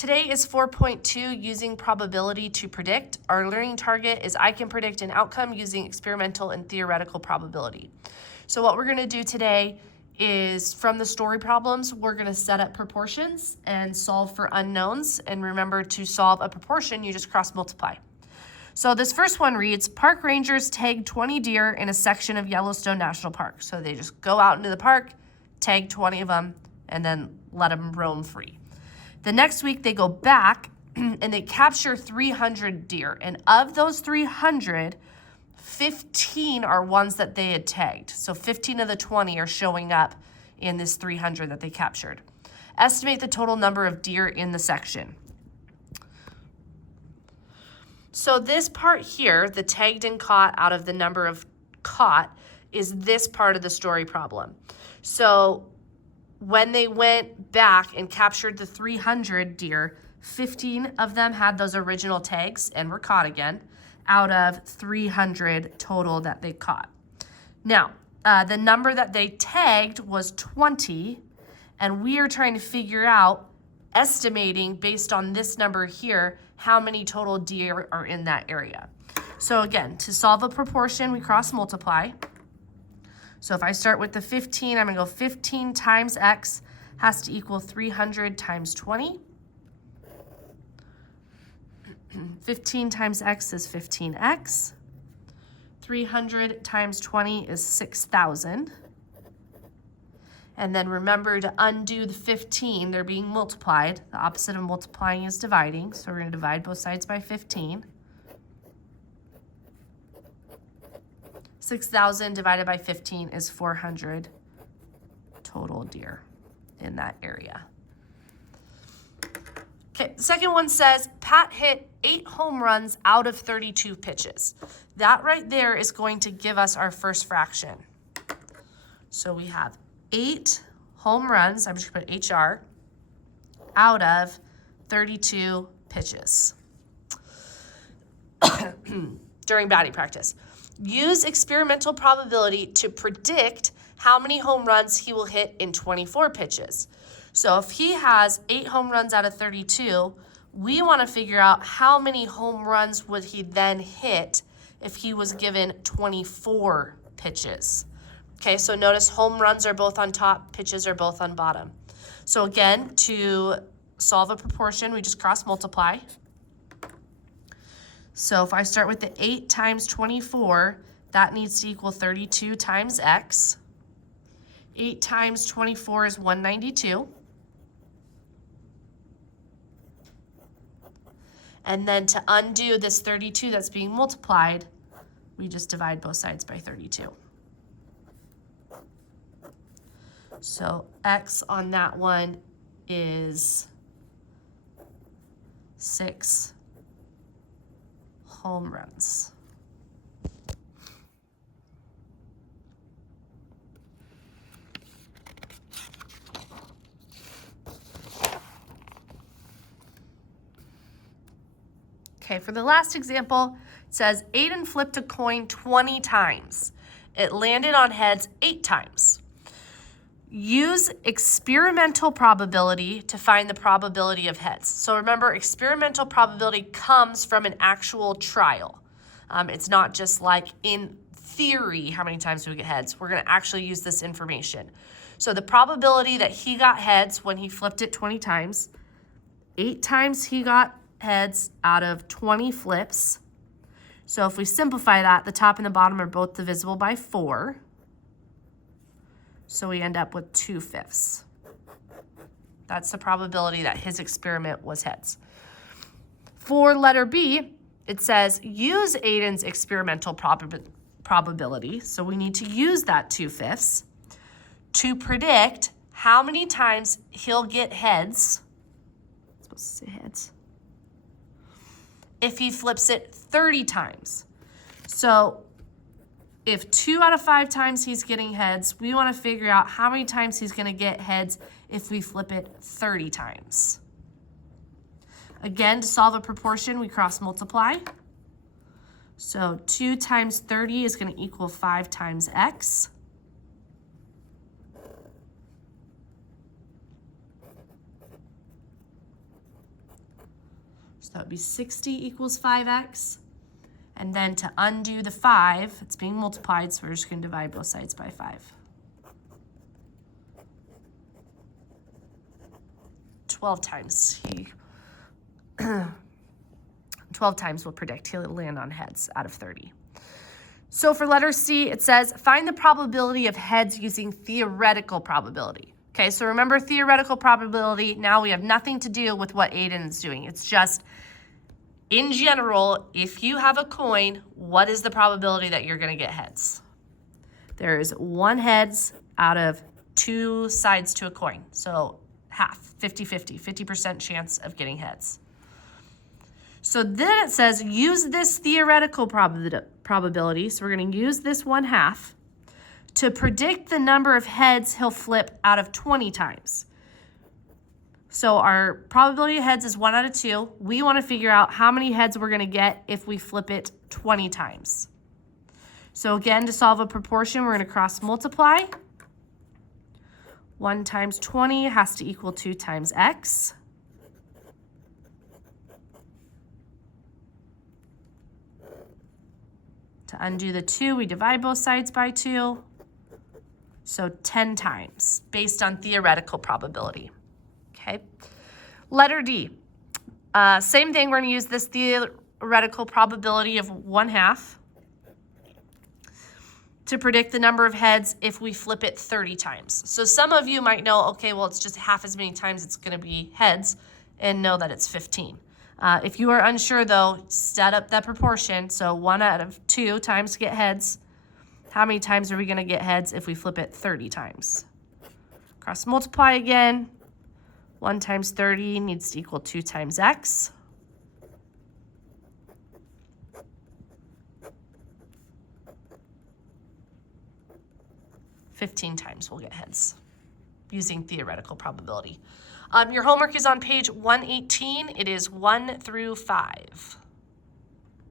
Today is 4.2, using probability to predict. Our learning target is I can predict an outcome using experimental and theoretical probability. So what we're going to do today is, from the story problems, we're going to set up proportions and solve for unknowns. And remember, to solve a proportion, you just cross multiply. So this first one reads, park rangers tagged 20 deer in a section of Yellowstone National Park. So they just go out into the park, tag 20 of them, and then let them roam free. The next week they go back and they capture 300 deer. And of those 300, 15 are ones that they had tagged. So 15 of the 20 are showing up in this 300 that they captured. Estimate the total number of deer in the section. So this part here, the tagged and caught out of the number of caught, is this part of the story problem. So when they went back and captured the 300 deer, 15 of them had those original tags and were caught again out of 300 total that they caught. Now, the number that they tagged was 20, and we are trying to figure out, estimating based on this number here, how many total deer are in that area. So again, to solve a proportion, we cross multiply. So if I start with the 15, I'm going to go 15 times x has to equal 300 times 20. 15 times x is 15x. 300 times 20 is 6,000. And then remember to undo the 15. They're being multiplied. The opposite of multiplying is dividing. So we're going to divide both sides by 15. 6,000 divided by 15 is 400 total deer in that area. Okay, the second one says Pat hit 8 home runs out of 32 pitches. That right there is going to give us our first fraction. So we have 8 home runs, I'm just going to put HR, out of 32 pitches during batting practice. Use experimental probability to predict how many home runs he will hit in 24 pitches. So if he has 8 home runs out of 32, we want to figure out how many home runs would he then hit if he was given 24 pitches. Okay, so notice home runs are both on top, pitches are both on bottom. So again, to solve a proportion, we just cross multiply. So if I start with the 8 times 24, that needs to equal 32 times x. 8 times 24 is 192. And then to undo this 32 that's being multiplied, we just divide both sides by 32. So x on that one is 6 home runs. Okay, for the last example, it says Aiden flipped a coin 20 times. It landed on heads 8 times. Use experimental probability to find the probability of heads. So remember, experimental probability comes from an actual trial. It's not just like in theory, how many times do we get heads? We're going to actually use this information. So the probability that he got heads when he flipped it 20 times, 8 times he got heads out of 20 flips. So if we simplify that, the top and the bottom are both divisible by 4. So we end up with 2/5. That's the probability that his experiment was heads. For letter B, it says use Aiden's experimental probability. So we need to use that 2/5 to predict how many times he'll get heads. I'm supposed to say heads. If he flips it 30 times. So if 2 out of 5 times he's getting heads, we want to figure out how many times he's going to get heads if we flip it 30 times. Again, to solve a proportion, we cross multiply. So 2 times 30 is going to equal 5 times x. So that would be 60 equals 5x. And then to undo the 5, it's being multiplied, so we're just going to divide both sides by 5. 12 times. 12 times will predict. He'll land on heads out of 30. So for letter C, it says, find the probability of heads using theoretical probability. Okay, so remember theoretical probability. Now we have nothing to do with what Aiden is doing. It's just, in general, if you have a coin, what is the probability that you're going to get heads? There is 1 heads out of 2 sides to a coin. So half, 50-50, 50% chance of getting heads. So then it says, use this theoretical probability. So we're going to use this 1/2 to predict the number of heads he'll flip out of 20 times. So our probability of heads is 1 out of 2. We want to figure out how many heads we're going to get if we flip it 20 times. So again, to solve a proportion, we're going to cross multiply. 1 times 20 has to equal 2 times x. To undo the 2, we divide both sides by 2. So 10 times, based on theoretical probability. Okay. Letter D. Same thing, we're going to use this theoretical probability of 1/2 to predict the number of heads if we flip it 30 times. So some of you might know, okay, well, it's just half as many times it's going to be heads, and know that it's 15. If you are unsure, though, set up that proportion. So 1 out of 2 times to get heads. How many times are we going to get heads if we flip it 30 times? Cross multiply again. 1 times 30 needs to equal 2 times x. $15 times we'll get heads using theoretical probability. Your homework is on page 118. It is 1 through 5.